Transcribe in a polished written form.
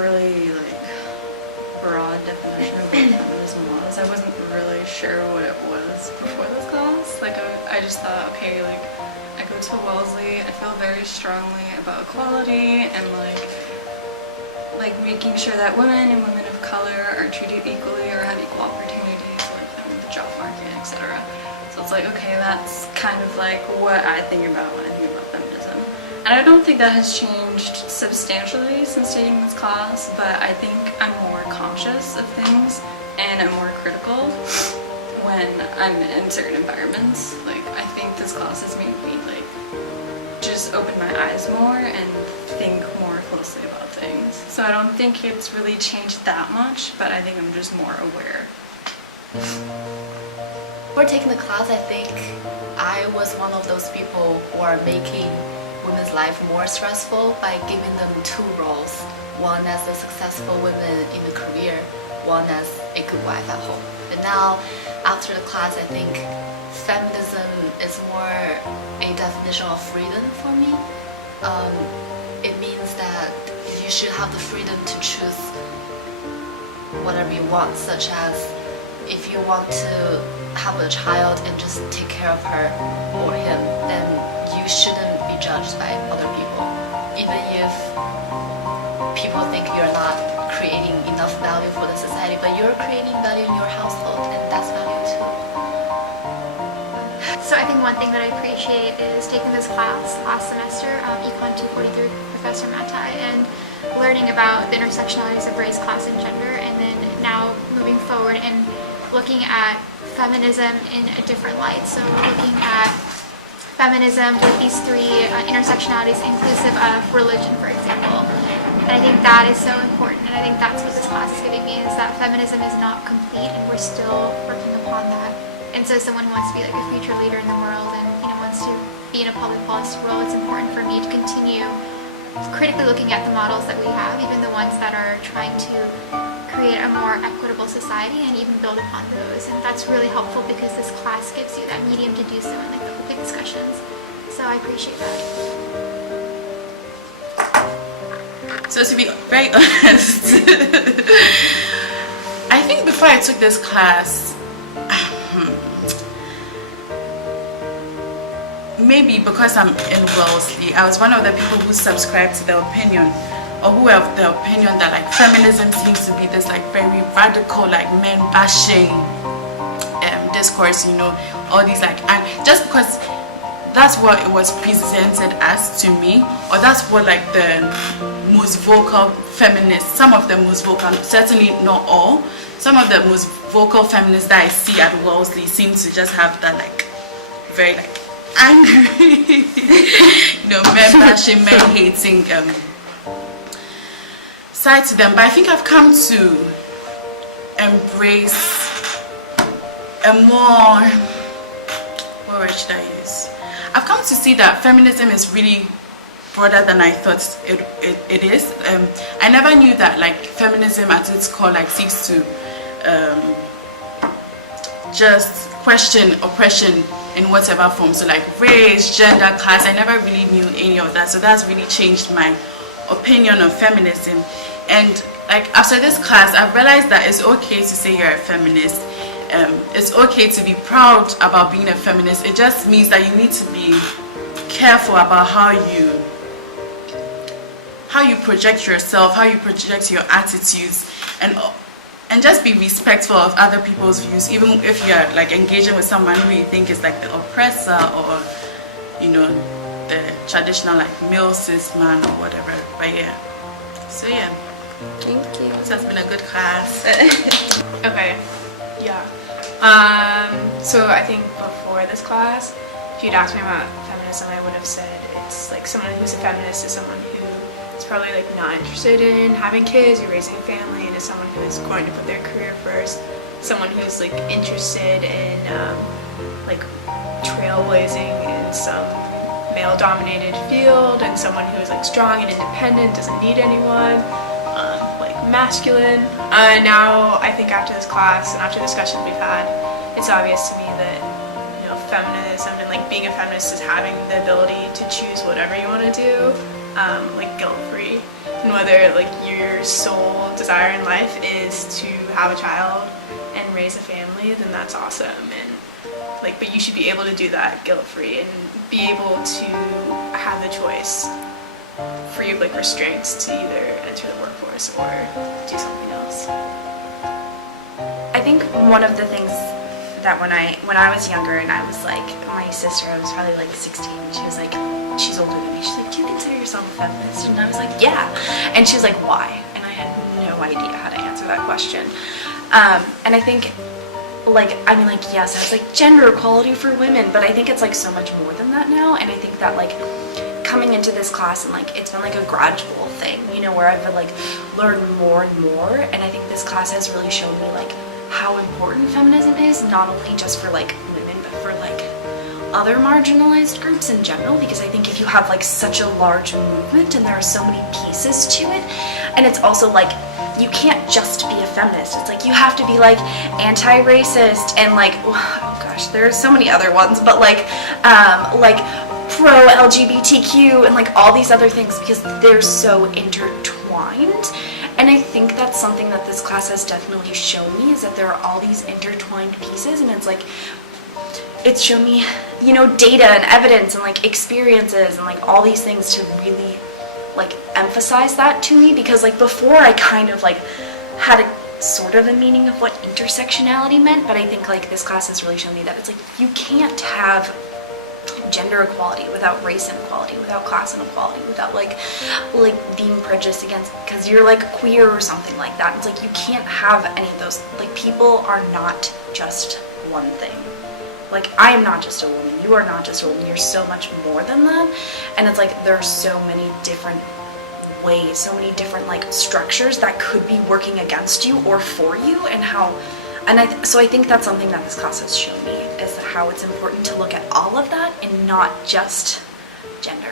really broad definition of what feminism was. I wasn't really sure what it was before this class. I just thought, okay, I go to Wellesley, I feel very strongly about equality and making sure that women and women of color are treated equally or have equal opportunities in the job market, etc. So it's okay, that's kind of what I think about when I think about feminism. And I don't think that has changed substantially since taking this class, but I think I'm more conscious of things and I'm more critical when I'm in certain environments. I think this class has made me just open my eyes more and think more closely about things. So I don't think it's really changed that much, but I think I'm just more aware. Before taking the class, I think I was one of those people who are making women's life more stressful by giving them two roles. One as a successful woman in a career, one as a good wife at home. But now, after the class, I think feminism is more a definition of freedom for me. It means that you should have the freedom to choose whatever you want, such as if you want to have a child and just take care of her or him, then you shouldn't be judged by other people. Even if people think you're not creating enough value for the society, but you're creating value in your household, and that's value too. So I think one thing that I appreciate is taking this class last semester, Econ 243 with Professor Matai, and learning about the intersectionalities of race, class, and gender, and then now moving forward and looking at feminism in a different light. So looking at feminism with these three intersectionalities inclusive of religion, for example. And I think that is so important, and I think that's what this class is giving me, is that feminism is not complete and we're still working upon that. And so someone who wants to be a future leader in the world and wants to be in a public policy role, it's important for me to continue critically looking at the models that we have, even the ones that are trying to create a more equitable society, and even build upon those. And that's really helpful because this class gives you that medium to do so in the public discussions. So I appreciate that. So to be very honest, I think before I took this class, maybe because I'm in Wellesley, I was one of the people who subscribed to the opinion, or who have the opinion that feminism seems to be this very radical men bashing discourse, all these and just because that's what it was presented as to me, or that's what the most vocal feminists, some of the most vocal, certainly not all, some of the most vocal feminists that I see at Wellesley seem to just have that very angry men bashing, men hating side to them. But I think I've come to embrace a more, what word should I use? I've come to see that feminism is really broader than I thought it is. I never knew that feminism at its core seeks to just question oppression in whatever form. So race, gender, class, I never really knew any of that. So that's really changed my opinion on feminism. And after this class, I've realized that it's okay to say you're a feminist. It's okay to be proud about being a feminist. It just means that you need to be careful about how you project yourself, how you project your attitudes, and just be respectful of other people's views, even if you're engaging with someone who you think is the oppressor, or the traditional male cis man or whatever. But yeah, so yeah, thank you. This has been a good class. Okay, yeah. So I think before this class, if you'd asked me about feminism, I would have said it's someone who's a feminist is someone who is probably not interested in having kids or raising a family, and is someone who is going to put their career first, someone who's interested in trailblazing in some male-dominated field, and someone who is strong and independent, doesn't need anyone, masculine. Now I think after this class and after the discussions we've had, it's obvious to me that feminism and being a feminist is having the ability to choose whatever you want to do, like guilt-free. And whether like your sole desire in life is to have a child and raise a family, then that's awesome. And like, but you should be able to do that guilt-free and be able to have the choice, free of like restraints, to either enter the workforce or do something else. I think one of the things that when I was younger and I was like, my sister, I was probably like 16, she was like, she's older than me, she's like, do you consider yourself a feminist? And I was like, yeah. And she was like, why? And I had no idea how to answer that question. And I think, like, I mean, like, yes, I was like, gender equality for women, but I think it's like so much more than that now. And I think that like coming into this class and like it's been like a gradual thing, you know, where I've like learned more and more. And I think this class has really shown me like how important feminism is, not only just for like women, but for like other marginalized groups in general, because I think if you have like such a large movement and there are so many pieces to it, and it's also like you can't just be a feminist, it's like you have to be like anti-racist and like, oh gosh, there's so many other ones, but like pro-LGBTQ and like all these other things, because they're so intertwined. And I think that's something that this class has definitely shown me, is that there are all these intertwined pieces, and it's like, it's shown me, you know, data and evidence and like experiences and like all these things to really like emphasize that to me, because like before I kind of like had a sort of a meaning of what intersectionality meant, but I think like this class has really shown me that it's like you can't have gender equality without race inequality, without class inequality, without like being prejudiced against because you're like queer or something like that. It's like you can't have any of those. Like, people are not just one thing. Like, I am not just a woman, you are not just a woman, you're so much more than that. And it's like there are so many different ways, so many different like structures that could be working against you or for you, and how. And so I think that's something that this class has shown me, is how it's important to look at all of that and not just gender.